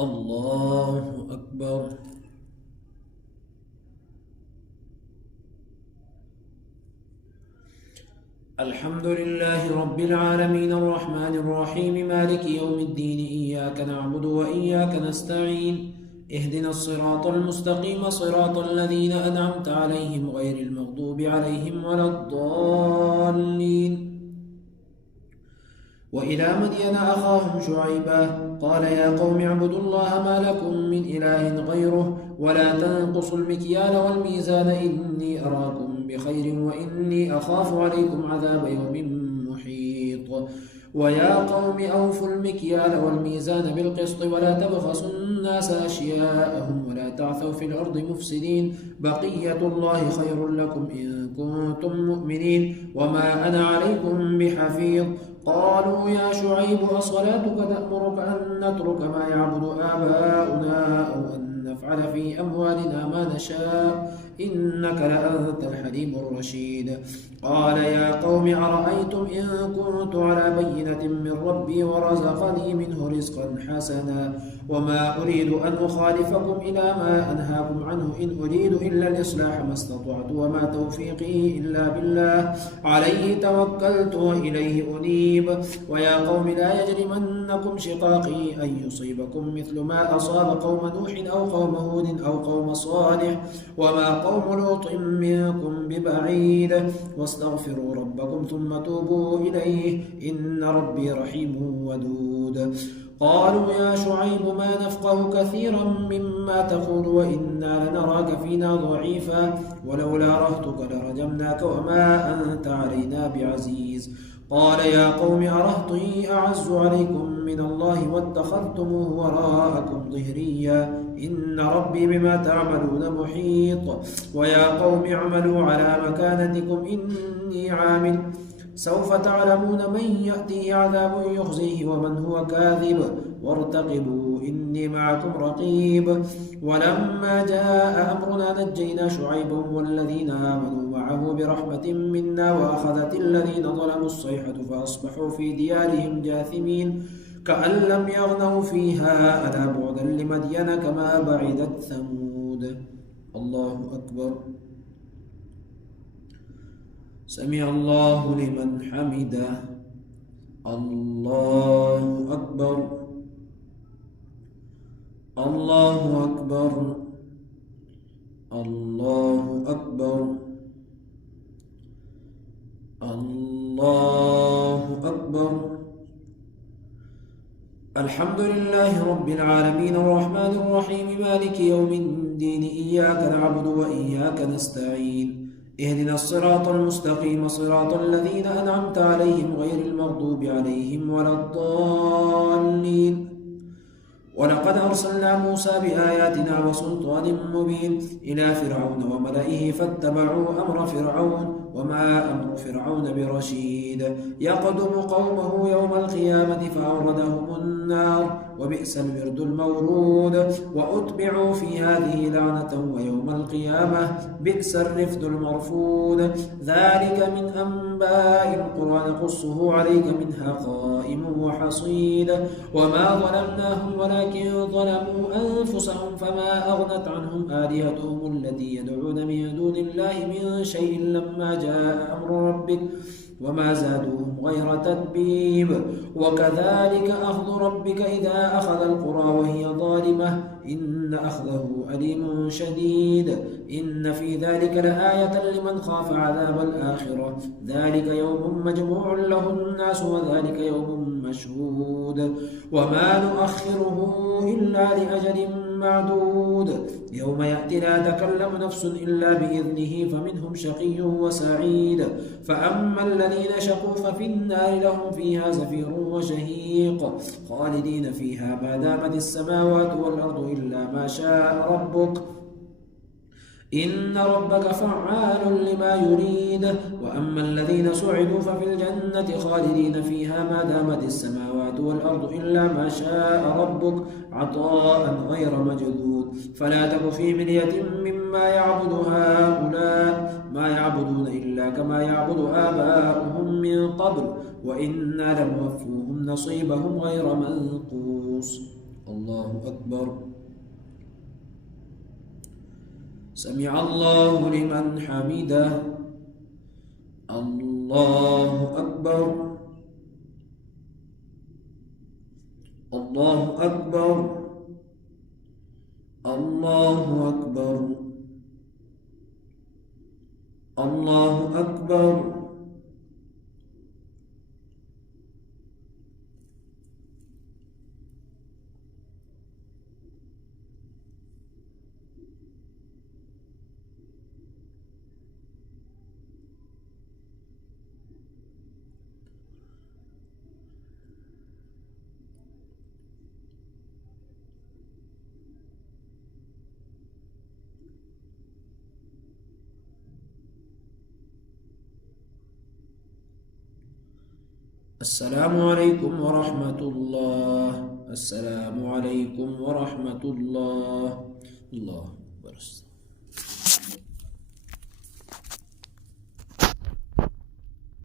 الله أكبر. الحمد لله رب العالمين الرحمن الرحيم مالك يوم الدين إياك نعبد وإياك نستعين اهدنا الصراط المستقيم صراط الذين أنعمت عليهم غير المغضوب عليهم ولا الضالين. وإلى مدين أخاهم شعيبا قال يا قوم اعبدوا الله ما لكم من إله غيره ولا تنقصوا المكيال والميزان إني أراكم بخير وإني أخاف عليكم عذاب يوم محيط. ويا قوم أوفوا المكيال والميزان بالقسط ولا تبخسوا الناس أشياءهم ولا تعثوا في الأرض مفسدين بقية الله خير لكم إن كنتم مؤمنين وما أنا عليكم بحفيظ. قالوا يا شعيب أصلاتك تأمرك أن نترك ما يعبد آباؤنا أو أن نفعل في أموالنا ما نشاء إنك لأنت الحليم الرشيد. قال يا قوم أرأيتم إن كنت على بينة من ربي ورزقني منه رزقا حسنا وما أريد أن أخالفكم إلى ما أنهاكم عنه إن أريد إلا الإصلاح ما استطعت وما توفيقي إلا بالله عليه توكلت وإليه أنيب. ويا قوم لا يجرمنكم شقاقي أن يصيبكم مثل ما أصاب قوم نوح أو قوم هود أو قوم صالح وما قوم لوط منكم ببعيد واستغفروا ربكم ثم توبوا إليه إن ربي رحيم ودود. قالوا يا شعيب ما نفقه كثيرا مما تقول وإنا لنراك فينا ضعيفا ولولا رهتك لرجمناك وما أنت علينا بعزيز. قال يا قوم أرهطي أعز عليكم من الله واتخذتموه وراءكم ظهريا إن ربي بما تعملون محيط. ويا قوم اعملوا على مكانتكم إني عامل سوف تعلمون من يأتيه عذاب يخزيه ومن هو كاذب وارتقبوا إني معكم رقيب. ولما جاء أمرنا نجينا شعيبا والذين آمنوا معه برحمة منا وأخذت الذين ظلموا الصيحة فأصبحوا في ديارهم جاثمين كأن لم يغنوا فيها ألا بعدا لمدين كما بعدت ثمود. الله أكبر. سمع الله لمن حمده. الله أكبر. الله أكبر. الله أكبر. الله أكبر. الحمد لله رب العالمين الرحمن الرحيم مالك يوم الدين إياك نعبد وإياك نستعين اهدنا الصراط المستقيم صراط الذين أنعمت عليهم غير المغضوب عليهم ولا الضالين. ولقد أرسلنا موسى بآياتنا وسلطان مبين إلى فرعون وملئه فاتبعوا أمر فرعون وما أمر فرعون برشيد يقدم قومه يوم القيامة فأوردهم النار وبئس الورد المورود وأتبعوا في هذه لعنة ويوم القيامة بئس الرفد المرفود. ذلك من أنباء القرى نقصه عليك منها قائم وحصيد وما ظلمناهم ولكن ظلموا أنفسهم فما أغنت عنهم آلهتهم التي يدعون من دون الله من شيء لما جاء أمر ربك وما زادوهم غير تتبيب. وكذلك أخذ ربك إذا أخذ القرى وهي ظالمة إن أخذه أليم شديد إن في ذلك لآية لمن خاف عذاب الآخرة ذلك يوم مجموع له الناس وذلك يوم مشهود وما نؤخره إلا لأجل معدود يوم يأتي لا تكلم نفس إلا بإذنه فمنهم شقي وسعيد. فأما الذين شقوا ففي النار لهم فيها زفير وشهيق خالدين فيها ما دامت السماوات والأرض إلا ما شاء ربك إن ربك فعال لما يريد. وأما الذين سعدوا ففي الجنة خالدين فيها ما دامت السماوات والأرض إلا ما شاء ربك عطاء غير مجذوذ. فلا تك في مرية مما يعبد هؤلاء ما يعبدون إلا كما يعبد آباؤهم من قبل وإنا لنوفوهم نصيبهم غير منقوص. الله أكبر. سمع الله لمن حمده. الله أكبر. الله أكبر. الله أكبر. الله أكبر. السلام عليكم ورحمة الله. السلام عليكم ورحمة الله. الله أكبر.